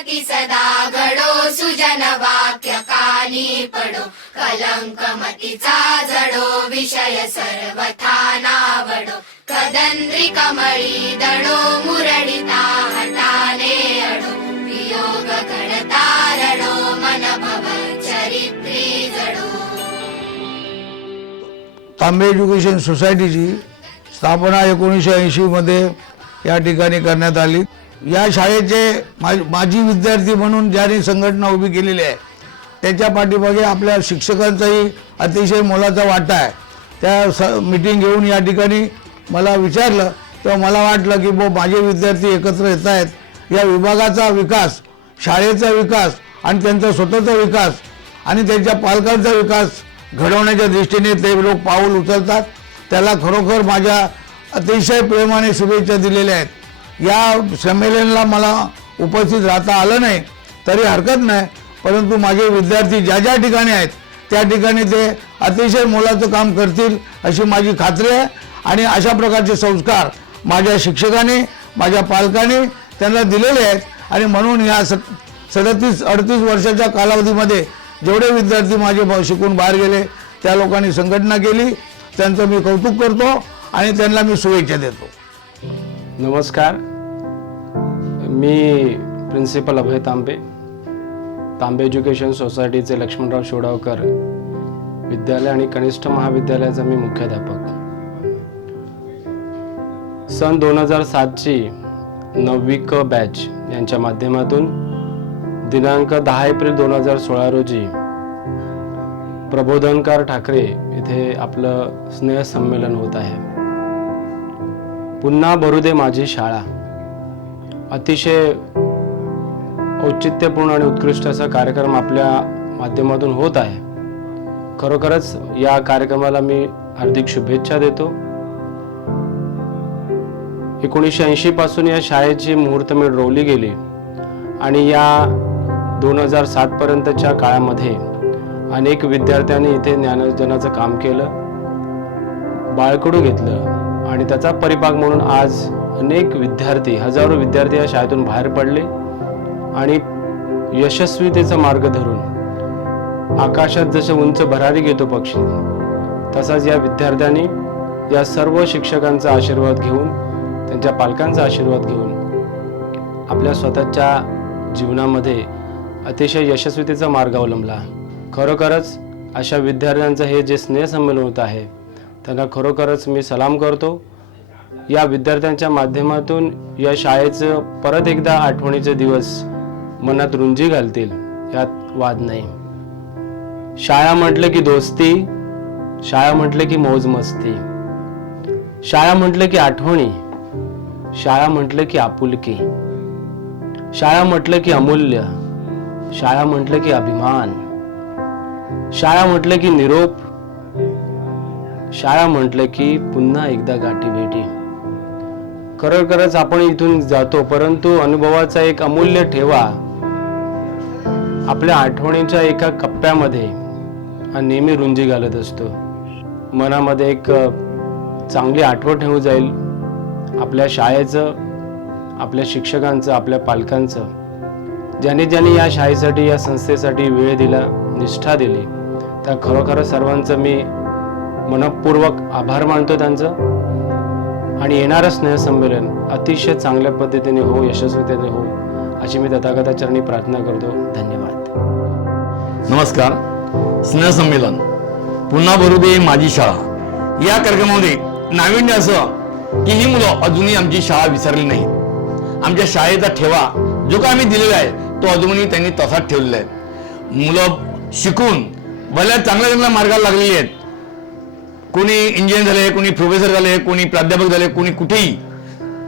उन्नती सदा घडो सुजन वाक्य कानी पडो कलंक मतीचा जडो विषय सर्वथा नावडो कदंद्री कमळी दडो मुरडिता हटाने अडो वियोग घडता रडो मन भव चरित्री जडो। तांबे एज्युकेशन सोसायटीची स्थापना 1980 मध्ये या ठिकाणी करण्यात आली। या शाळेचे माजी विद्यार्थी म्हणून ज्यांनी संघटना उभी केलेली आहे त्याच्या पाठीमागे आपल्या शिक्षकांचाही अतिशय मोलाचा वाटा आहे। त्या मीटिंग घेऊन या ठिकाणी मला विचारलं तेव्हा मला वाटलं की माझे विद्यार्थी एकत्र येत आहेत, या विभागाचा विकास, शाळेचा विकास आणि त्यांचा स्वतःचा विकास आणि त्यांच्या पालकांचा विकास घडवण्याच्या दृष्टीने ते लोक पाऊल उचलतात। त्याला खरोखर माझ्या अतिशय प्रेमाने शुभेच्छा दिलेल्या आहेत। या संमेलनाला मला उपस्थित राहता आलं नाही तरी हरकत नाही, परंतु माझे विद्यार्थी ज्या ज्या ठिकाणी आहेत त्या ठिकाणी ते अतिशय मोलाचं काम करतील अशी माझी खात्री आहे। आणि अशा प्रकारचे संस्कार माझ्या शिक्षकांनी, माझ्या पालकांनी त्यांना दिलेले आहेत आणि म्हणून या 37-38 वर्षाच्या कालावधीमध्ये जेवढे विद्यार्थी माझे शिकून बाहेर गेले त्या लोकांनी संघटना केली, त्यांचं मी कौतुक करतो आणि त्यांना मी शुभेच्छा देतो। नमस्कार, मी प्रिन्सिपल अभय तांबे, तांबे एज्युकेशन सोसायटीचे लक्ष्मणराव शिवडावकर विद्यालय आणि कनिष्ठ महाविद्यालयाचा मी मुख्याध्यापक। सन 2007 ची 9वी क बॅच यांच्या माध्यमातून दिनांक 10 एप्रिल 2016 रोजी प्रबोधनकार ठाकरे इथे आपलं स्नेह संमेलन होत आहे। पुन्हा भरू दे माझी शाळा, अतिशय औचित्यपूर्ण आणि उत्कृष्ट असा कार्यक्रम आपल्या माध्यमातून होत आहे। खरोखरच या कार्यक्रमाला मी हार्दिक शुभेच्छा देतो। 1980 पासून या शाळेची मुहूर्तमेढ रोवली गेली आणि या 2007 पर्यंतच्या काळामध्ये अनेक विद्यार्थ्यांनी इथे ज्ञानार्जनाचं काम केलं, बाळकडू घेतलं आणि त्याचा परिपाक म्हणून आज अनेक विद्यार्थी, हजारो विद्यार्थी या शाळेतून बाहेर पडले आणि यशस्वीतेचा मार्ग धरून आकाशात जसे उंच भरारी घेतो पक्षी तसाच या विद्यार्थ्यांनी या सर्व शिक्षकांचा आशीर्वाद घेऊन, त्यांच्या पालकांचा आशीर्वाद घेऊन आपल्या स्वतःच्या जीवनामध्ये अतिशय यशस्वीतेचा मार्ग अवलंबला। खरोखरच अशा विद्यार्थ्यांचं हे जे स्नेह संमेलन होत आहे त्यांना खरोखरच मी सलाम करतो। या विद्यार्थ्यांच्या माध्यमातून या शाळेचं परत एकदा आठवणीचे दिवस मनात रुंजी घालतील यात वाद नाही। शाळा म्हटलं की दोस्ती, शाळा म्हटलं की मौज मस्ती, शाळा म्हटलं की आठवणी, शाळा म्हटलं की आपुलकी, शाळा म्हटलं की अमूल्य, शाळा म्हटलं की अभिमान, शाळा म्हटलं की निरोप, शाळा म्हटलं की पुन्हा एकदा गाठी भेटी। खरोखरच आपण इथून जातो परंतु अनुभवाचा एक अमूल्य ठेवा आपल्या आठवणीच्या एका कप्प्यामध्ये नेहमी रुंजी घालत असतो। मनामध्ये एक चांगली आठवण ठेवून जाईल आपल्या शाळेचं, आपल्या शिक्षकांचं, आपल्या पालकांचं, ज्यांनी ज्यांनी या शाळेसाठी, या संस्थेसाठी वेळ दिला, निष्ठा दिली, त्या खरोखर सर्वांचं मी मनपूर्वक आभार मानतो त्यांचं। आणि येणारं स्नेहसंमेलन अतिशय चांगल्या पद्धतीने हो, यशस्वीतेने हो अशी मी तथागताचरणी प्रार्थना करतो। धन्यवाद। नमस्कार, स्नेहसंमेलन पुन्हा भरू दे माझी शाळा या कार्यक्रमामध्ये नाविन्य असं की ही मुलं अजूनही आमची शाळा विसरली नाही। आमच्या शाळेचा ठेवा जो काय आम्ही दिलेला आहे तो अजूनही त्यांनी तसाच ठेवलेला आहे। मुलं शिकून भल्या चांगल्या मार्गाला लागलेली आहेत। कोणी इंजिनियर झाले, कोणी प्रोफेसर झाले, कोणी प्राध्यापक झाले, कोणी कुठेही,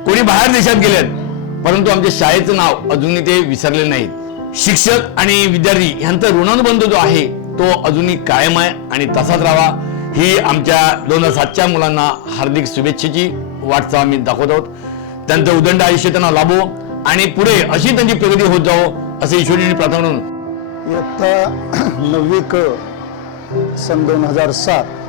कोणी बाहेर देशात गेलेत, परंतु आमच्या शाळेचं नाव अजूनही ते विसरलेले नाहीत। शिक्षक आणि विद्यार्थी यांचा ऋणानुबंध जो आहे तो अजूनही कायम आहे आणि तसाच राहावा ही आमच्या 2007च्या मुलांना हार्दिक शुभेच्छेची वाटचाल आम्ही दाखवत आहोत। त्यांचं उदंड आयुष्य त्यांना लाभो आणि पुढे अशी त्यांची प्रगती होत जावो असे ईश्वरीने प्रार्थना करून इयत्ता 9वी क सन 2007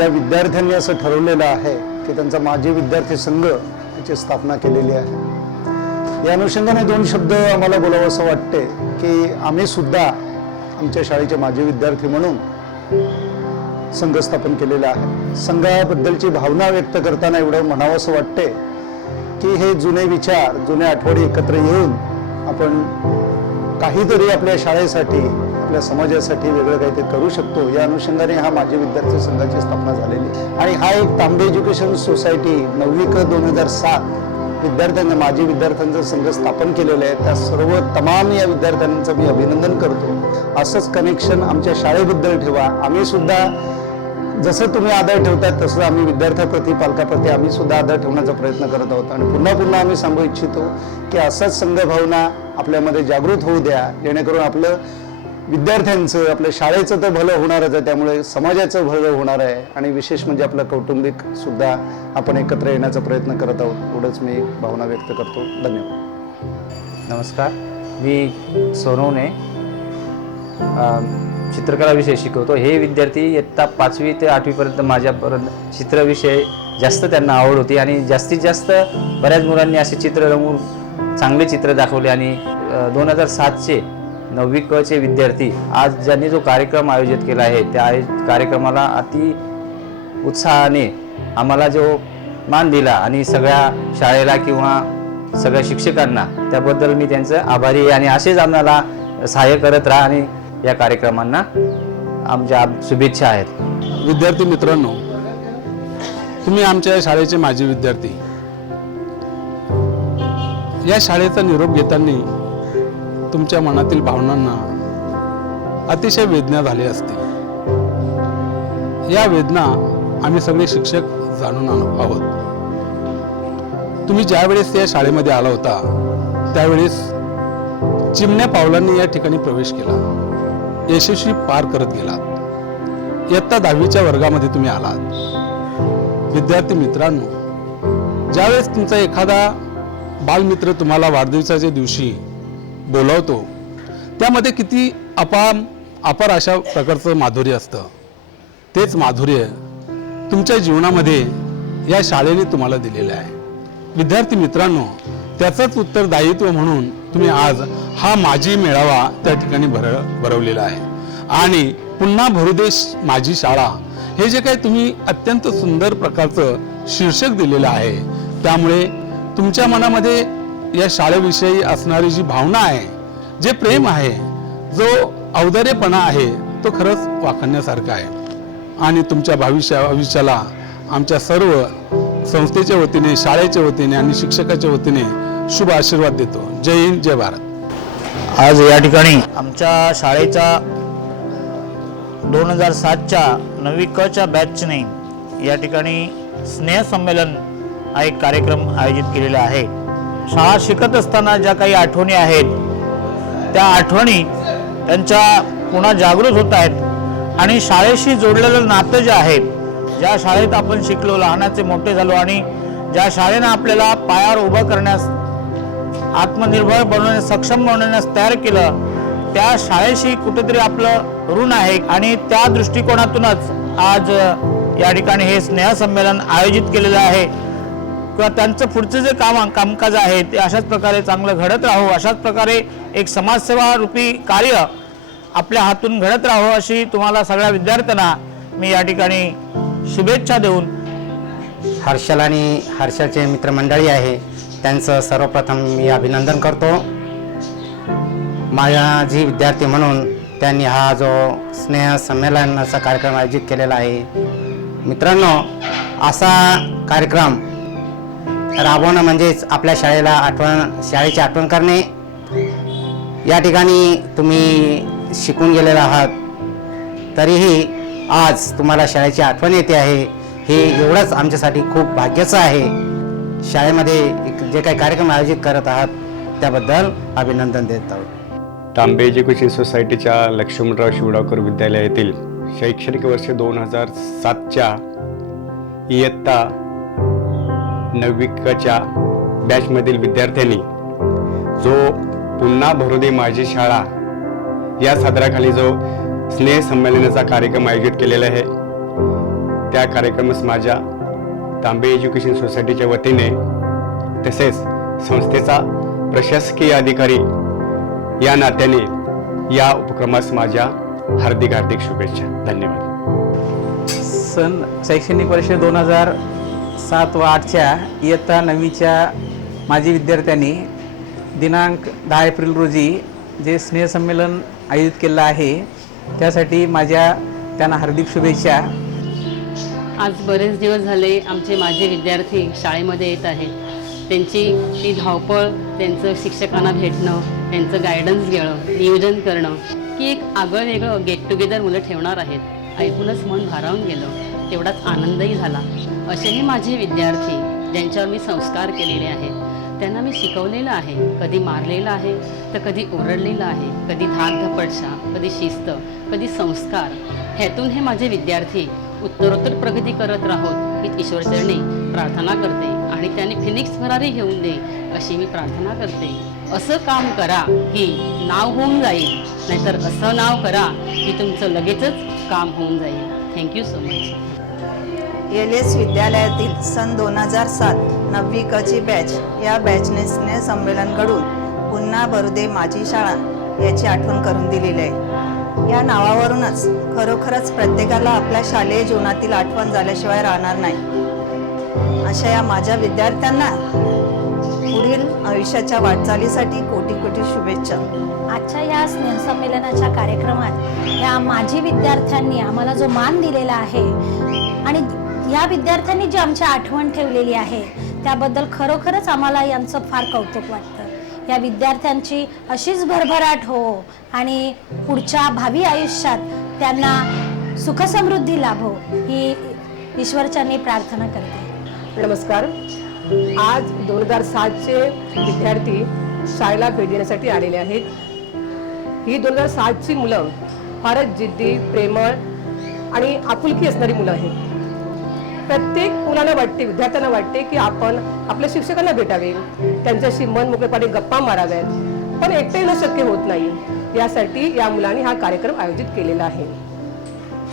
या विद्यार्थ्यांनी असं ठरवलेलं आहे की त्यांचा माजी विद्यार्थी संघ याची स्थापना केलेली आहे। या अनुषंगाने दोन शब्द आम्हाला बोलावं असं वाटते की आम्ही सुद्धा आमच्या शाळेचे माजी विद्यार्थी म्हणून संघ स्थापन केलेला आहे. संघाबद्दलची भावना व्यक्त करताना एवढं म्हणावं असं वाटते की हे जुने विचार, जुने आठवणी एकत्र येऊन आपण काहीतरी आपल्या शाळेसाठी, आपल्या समाजासाठी वेगळं काहीतरी करू शकतो. या अनुषंगाने हा माजी विद्यार्थी संघाची स्थापना झालेली आणि हा एक तांबे एज्युकेशन सोसायटी 9/2007 विद्यार्थ्यांना, माजी विद्यार्थ्यांचा संघ स्थापन केलेला आहे. त्या सर्व तमाम या विद्यार्थ्यांचं मी अभिनंदन करतो. असंच कनेक्शन आमच्या शाळेबद्दल ठेवा. आम्ही सुद्धा जसं तुम्ही आदर ठेवतात तसं आम्ही विद्यार्थ्याप्रती, पालकाप्रती आम्ही सुद्धा आदर ठेवण्याचा प्रयत्न करत आहोत. आणि पुन्हा पुन्हा आम्ही सांगू इच्छितो की असाच संघभावना आपल्यामध्ये जागृत होऊ द्या, जेणेकरून आपलं विद्यार्थ्यांचं, आपल्या शाळेचं तर भलं होणारच आहे, त्यामुळे समाजाचं भलं होणार आहे. आणि विशेष म्हणजे आपलं कौटुंबिक सुद्धा आपण एकत्र येण्याचा प्रयत्न करत आहोत. एवढंच मी भावना व्यक्त करतो. धन्यवाद. नमस्कार, मी सोनवणे चित्रकला विषय शिकवतो. हे विद्यार्थी इयत्ता 5वी ते 8वीपर्यंत माझ्यापर्यंत चित्रविषय जास्त त्यांना आवड होती आणि जास्तीत जास्त बऱ्याच मुलांनी असे चित्र रंगवून चांगले चित्र दाखवले. आणि 2007चे 9वी क चे विद्यार्थी आज ज्यांनी जो कार्यक्रम आयोजित केला आहे त्या कार्यक्रमाला अति उत्साहाने आम्हाला जो मान दिला आणि सगळ्या शाळेला किंवा सगळ्या शिक्षकांना, त्याबद्दल मी त्यांचं आभारी आहे. आणि असेच आम्हाला सहाय्य करत राहा आणि या कार्यक्रमांना आमच्या शुभेच्छा आहेत. विद्यार्थी मित्रांनो, तुम्ही आमच्या शाळेचे माजी विद्यार्थी, या शाळेचा निरोप घेताना तुमच्या मनातील भावनांना अतिशय वेदना झाली असते. या वेदना आम्ही सगळे शिक्षक जाणून आहोत. तुम्ही ज्या वेळेस या शाळेमध्ये आला होता त्यावेळेस चिमण्या पावलांनी या ठिकाणी प्रवेश केला, यशस्वी पार करत गेलात. इयत्ता 10वीच्या वर्गामध्ये तुम्ही आलात. विद्यार्थी मित्रांनो, ज्यावेळेस तुमचा एखादा बालमित्र तुम्हाला वाढदिवसाच्या दिवशी बोलावतो त्यामध्ये किती अपार अशा प्रकारचं माधुर्य असतं. तेच माधुर्य तुमच्या जीवनामध्ये या शाळेने तुम्हाला दिलेलं आहे. विद्यार्थी मित्रांनो, त्याचंच उत्तरदायित्व म्हणून तुम्ही आज हा माजी मेळावा त्या ठिकाणी भरवलेला आहे. आणि पुन्हा भरू दे माझी शाळा, हे जे काही तुम्ही अत्यंत सुंदर प्रकारचं शीर्षक दिलेलं आहे, त्यामुळे तुमच्या मनामध्ये या शाळेविषयी असणारी जी भावना आहे, जे प्रेम आहे, जो औदार्यपणा आहे, तो खरंच वाखाणण्यासारखा आहे. आणि तुमच्या भविष्याला आमच्या सर्व संस्थेच्या वतीने, शाळेच्या वतीने आणि शिक्षकाच्या वतीने शुभ आशीर्वाद देतो. जय हिंद, जय भारत. आज या ठिकाणी आमच्या शाळेच्या 2007च्या 9वी क च्या बॅचने या ठिकाणी स्नेह संमेलन हा एक कार्यक्रम आयोजित केलेला आहे. शाळा शिकत असताना ज्या काही आठवणी आहेत त्या आठवणी त्यांच्या पुन्हा जागृत होत आहेत. आणि शाळेशी जोडलेलं नातं जे आहे, ज्या शाळेत आपण शिकलो, लहानाचे मोठे झालो आणि ज्या शाळेनं आपल्याला पायावर उभं करण्यास, आत्मनिर्भर बनवण्यास, सक्षम बनवण्यास तयार केलं, त्या शाळेशी कुठेतरी आपलं ऋण आहे. आणि त्या दृष्टिकोनातूनच आज या ठिकाणी हे स्नेह संमेलन आयोजित केलेलं आहे. किंवा त्यांचं पुढचं जे कामकाज आहे ते अशाच प्रकारे चांगलं घडत राहो, अशाच प्रकारे एक समाजसेवा रूपी कार्य आपल्या हातून घडत राहो, अशी तुम्हाला सगळ्या विद्यार्थ्यांना मी या ठिकाणी शुभेच्छा देऊन, हर्षल आणि हर्षलचे मित्रमंडळी आहे त्यांचं सर्वप्रथम मी अभिनंदन करतो. माजी विद्यार्थी म्हणून त्यांनी हा जो स्नेह संमेलनाचा कार्यक्रम आयोजित केलेला आहे. मित्रांनो, असा कार्यक्रम राबवणं म्हणजेच आपल्या शाळेची आठवण करणे. या ठिकाणी तुम्ही शिकून गेलेला आहात, तरीही आज तुम्हाला शाळेची आठवण येते आहे, हे एवढंच आमच्यासाठी खूप भाग्याचं आहे. शाळेमध्ये जे काही कार्यक्रम आयोजित करत आहात त्याबद्दल अभिनंदन देत आहोत. तांबे एज्युकेशन सोसायटीच्या लक्ष्मणराव शिवडावकर विद्यालयातील शैक्षणिक वर्ष 2007च्या इयत्ता 9वी क च्या बॅचमधील विद्यार्थ्यांनी जो पुन्हा भरू दे माझी शाळा या सदराखाली जो स्नेह संमेलनाचा कार्यक्रम आयोजित केलेला आहे, त्या कार्यक्रमास माझ्या तांबे एज्युकेशन सोसायटीच्या वतीने तसेच संस्थेचा प्रशासकीय अधिकारी या नात्याने या उपक्रमास माझ्या हार्दिक हार्दिक शुभेच्छा. धन्यवाद. सन शैक्षणिक वर्ष 2007 व 8च्या इयत्ता 9वीच्या माजी विद्यार्थ्यांनी दिनांक 10 एप्रिल रोजी जे स्नेहसंमेलन आयोजित केलं आहे त्यासाठी माझ्या त्यांना हार्दिक शुभेच्छा. आज बरेच दिवस झाले आमचे माजी विद्यार्थी शाळेमध्ये येत आहेत. त्यांची ती धावपळ, त्यांचं शिक्षकांना भेटणं, त्यांचं गायडन्स घेणं, नियोजन करणं की एक आगळं वेगळं गेट टुगेदर मुलं ठेवणार आहेत. ऐकूनच मन भारावून गेलं. तेवढाच आनंदही झाला. असेही माझे विद्यार्थी ज्यांच्यावर मी संस्कार केलेले आहेत, त्यांना मी शिकवलेलं आहे. कधी मारलेलं आहे तर कधी ओरडलेलं आहे, कधी धाक धपडशा, कधी शिस्त, कधी संस्कार. ह्यातून हे माझे विद्यार्थी उत्तरोत्तर प्रगती करत राहोत ही ईश्वरचरणी प्रार्थना करते आणि त्यांनी फिनिक्स भरारी घेऊन दे अशी मी प्रार्थना करते. असं काम करा की नाव होऊन जाईल, नाहीतर असं नाव करा की तुमचं लगेचच काम होऊन जाईल. Thank you so much. LS विद्यालयातील सन 2007 9वी क ची बॅच या बॅचने स्नेहसंमेलन घडून पुन्हा भरू दे माझी शाळा याची आठवण करून दिलेली आहे. या नावावरूनच खरोखरच प्रत्येकाला आपल्या शालेय जीवनातील आठवण झाल्याशिवाय राहणार नाही. अशा या माझ्या विद्यार्थ्यांना पुढील आयुष्याच्या वाटचालीसाठी कोटी कोटी शुभेच्छा. आजच्या या स्नेहसंमेलनाच्या कार्यक्रमात या माजी विद्यार्थ्यांनी आम्हाला जो मान दिलेला आहे आणि या विद्यार्थ्यांनी जी आमची आठवण ठेवलेली आहे त्याबद्दल खरोखरच आम्हाला यांचं फार कौतुक वाटतं. या विद्यार्थ्यांची अशीच भरभराट हो आणि पुढच्या भावी आयुष्यात त्यांना सुखसमृद्धी लाभो ही ईश्वरचरणी प्रार्थना करते. नमस्कार. आज 2007चे विद्यार्थी शाळेला भेट देण्यासाठी आलेले आहेत. ही 2007ची मुलं फारच जिद्दी, प्रेमळ आणि आपुलकी असणारी मुलं आहेत. प्रत्येक मुलाला वाटते, विद्यार्थ्यांना वाटते की आपण आपल्या शिक्षकांना भेटावे, त्यांच्याशी मन मोकळेपणे गप्पा माराव्यात, पण एकटे येणं शक्य होत नाही. यासाठी या मुलांनी हा कार्यक्रम आयोजित केलेला आहे.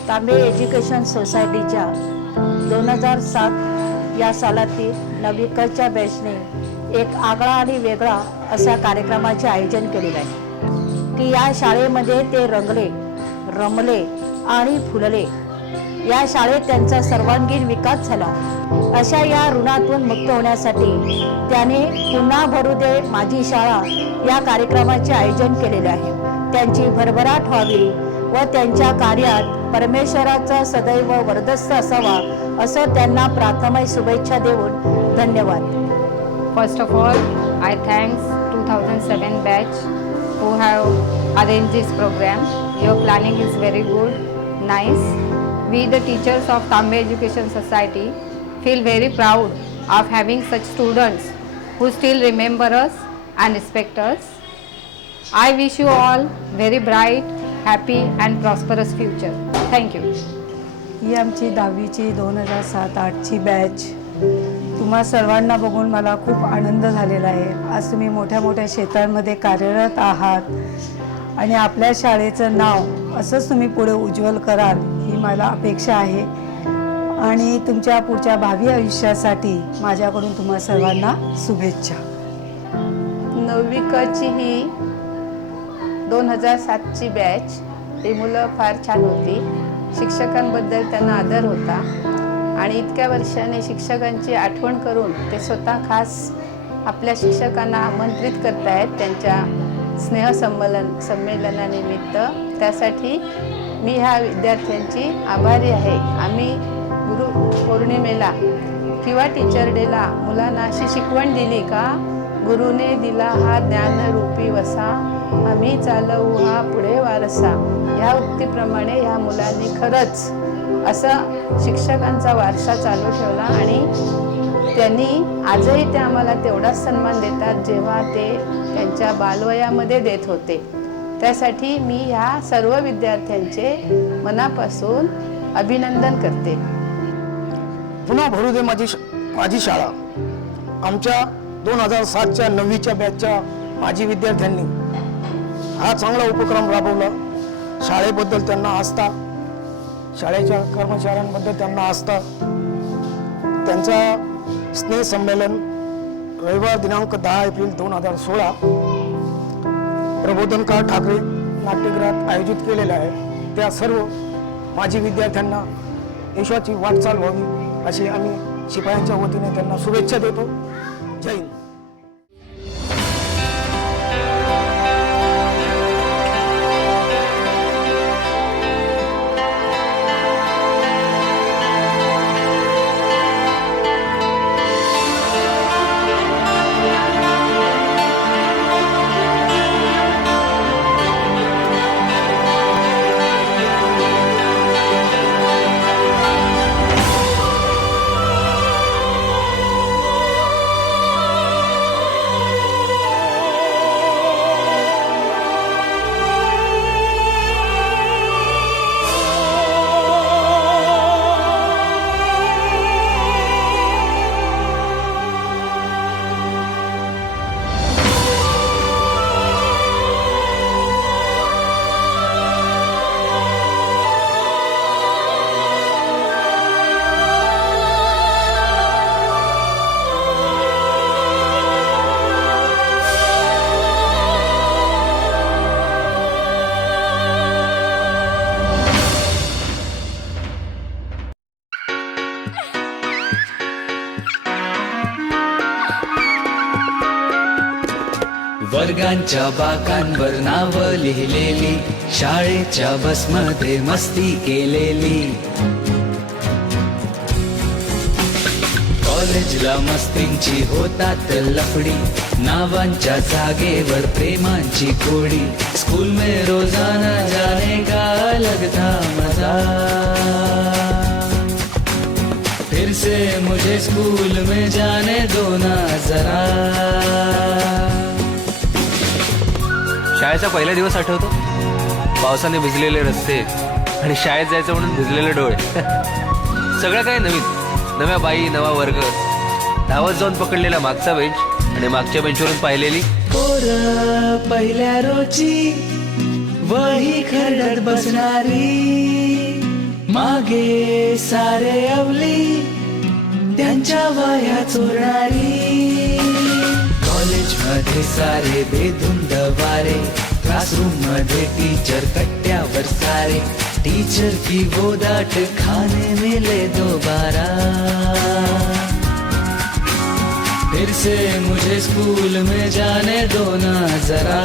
तांबे एज्युकेशन सोसायटीच्या 2007 या सालातील 9वी क च्या बॅचने एक आगळा आणि वेगळा असा कार्यक्रमाचे आयोजन केलेलं आहे की या शाळेमध्ये ते रंगले, रमले आणि फुलले. या शाळेत त्यांचा सर्वांगीण विकास झाला. अशा या ऋणातून मुक्त होण्यासाठी त्याने पुन्हा भरू दे माझी शाळा या कार्यक्रमाचे आयोजन केलेले आहे. त्यांची भरभराट व्हावी व त्यांच्या कार्यात परमेश्वराचा सदैव वरदस्त असावा असं त्यांना प्रार्थना शुभेच्छा देऊन धन्यवाद. First of all, I thanks 2007 batch who have arranged this program. Your planning is very good, nice. We, the teachers of Tambe Education Society, feel very proud of having such students who still remember us and respect us. I wish you all very bright, happy and prosperous future. Thank you. ही आमची 10वीची 2007-8ची batch. तुम्हा सर्वांना बघून मला खूप आनंद झालेला आहे. आज तुम्ही मोठ्या मोठ्या क्षेत्रांमध्ये कार्यरत आहात आणि आपल्या शाळेचं नाव असंच तुम्ही पुढे उज्ज्वल कराल ही मला अपेक्षा आहे आणि तुमच्या पुढच्या भावी आयुष्यासाठी माझ्याकडून तुम्हा सर्वांना शुभेच्छा. 9वी क ची ही 2007ची बॅच. ही मुलं फार छान होती. शिक्षकांबद्दल त्यांना आदर होता आणि इतक्या वर्षाने शिक्षकांची आठवण करून ते स्वतः खास आपल्या शिक्षकांना आमंत्रित करतायत त्यांच्या संमेलनानिमित्त. त्यासाठी मी ह्या विद्यार्थ्यांची आभारी आहे. आम्ही गुरु पौर्णिमेला किंवा टीचर डेला मुलांना अशी शिकवण दिली का गुरुने दिला हा ज्ञानरूपी वसा, आम्ही चालवू हा पुढे वारसा. ह्या उक्तीप्रमाणे ह्या मुलांनी खरंच असं शिक्षकांचा वारसा चालू ठेवला आणि त्यांनी आजही ते आम्हाला तेवढाच सन्मान देतात जेव्हा ते त्यांच्या बालवयामध्ये देत होते. त्यासाठी मी ह्या सर्व विद्यार्थ्यांचे मनापासून अभिनंदन करते. पुन्हा भरू दे माझी शाळा. आमच्या 2007च्या 9वीच्या बॅचच्या माजी विद्यार्थ्यांनी हा चांगला उपक्रम राबवला. शाळेबद्दल त्यांना आस्था, शाळेच्या कर्मचाऱ्यांबद्दल त्यांना आस्था. त्यांचा स्नेहसंमेलन रविवार दिनांक 10 एप्रिल 2016 प्रबोधनकार ठाकरे नाट्यगृहात आयोजित केलेलं आहे. त्या सर्व माजी विद्यार्थ्यांना यशाची वाटचाल व्हावी अशी आम्ही शिपायांच्या वतीने त्यांना शुभेच्छा देतो. जय हिंद. वर्गांच्या बाकांवर नाव लिहिलेली, शाळेच्या बसमध्ये मस्ती केलेली, कॉलेजला मस्तींची होतात लफडी, नावांच्या जागेवर प्रेमांची कोडी, स्कूल में रोजाना जाने का अलग था मजा, फिर से मुझे स्कूल में जाने दो ना जरा. शाळेचा पहिला दिवस आठवतो, पावसाने भिजलेले रस्ते आणि शाळेत जायचं म्हणून भिजलेले डोळे. सगळं काही नवीन, नव्या बाई, नवा वर्ग, धावत जाऊन पकडलेला मागचा बेंच आणि मागच्या बेंचवरून पाहिलेली पोरं पहिल्या रोजी वही खरडत बसणारी, मागे सारे अवली त्यांच्या वह्या चोरणारी, कॉलेज मध्ये सारे बेधुंद वारे, क्लासरूम मध्ये टीचर कट्ट्यावर सारे, टीचर की वो डांट खाने मिले दोबारा, फिर से मुझे स्कूल में जाने दो ना जरा.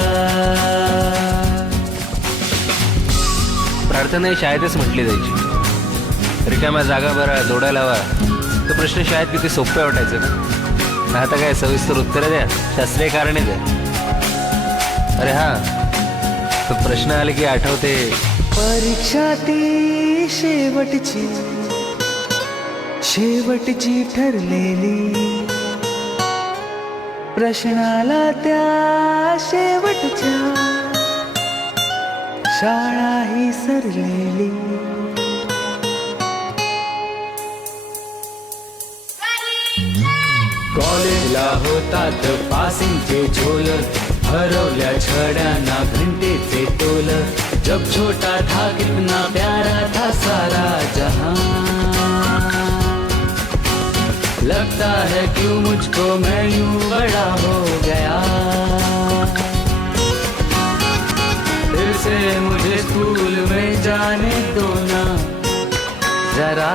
प्रार्थना ही शाळेतच म्हटली जायची. रिकाम्या जागा बरा जोडायला वा, तो प्रश्न शाळेत किती सोपे वाटायचे ना. आता काय सविस्तर उत्तरं द्या, शास्त्रीय कारणे द्या. अरे हा, तो प्रश्न आले की आठवते परीक्षा ती शेवटची ठरलेली, प्रश्नाला त्या शेवटच्या शाळा ही सरलेली. कॉलेजला होतात पासिंगचे झोल, हरवल्या छड्यांना घंटेचे टोल, जब छोटा था कितना प्यारा था सारा जहां, लगता है क्यों मुझको मैं यूं बड़ा हो गया, फिर से मुझे स्कूल में जाने दो ना जरा.